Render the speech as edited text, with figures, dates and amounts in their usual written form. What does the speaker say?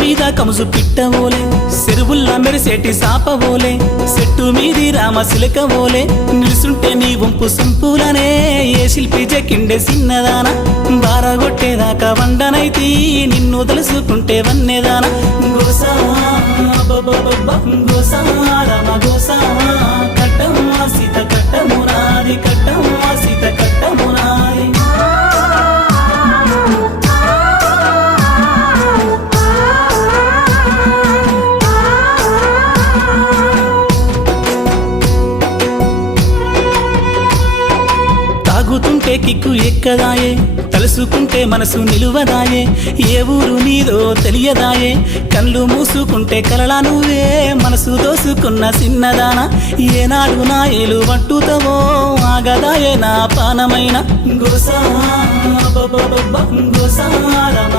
మీద కముసు పిట్టవోలే చెరువుల్ల మెరిసేటి సాపవోలే చెట్టు మీది రామ సిలకవోలే నిలుసుంటే నీ వంపు సంపులనే ఏ శిల్పి జకిండే సిన్నదాన బారగొట్టేదాకా వండనైతి నిన్ను తెలుసుకుంటే వన్నేదాన గోసా గోసా రామ గోసా కట్టమ్మ సీత కట్టమునాది కట్టమ్మ సీత కట్టమునాది తాగుతుంటే కిక్కు ఎక్కదాయే తలుసుకుంటే మనసు నిలువదాయే ఏ ఊరు నీదో తెలియదాయే కళ్ళు మూసుకుంటే కలలా నువ్వే మనసు దోసుకున్న చిన్నదాన ఏనాడు నా ఏలు పట్టుతావో ఆగదాయే నా పానమైన గోసా గోసా రామ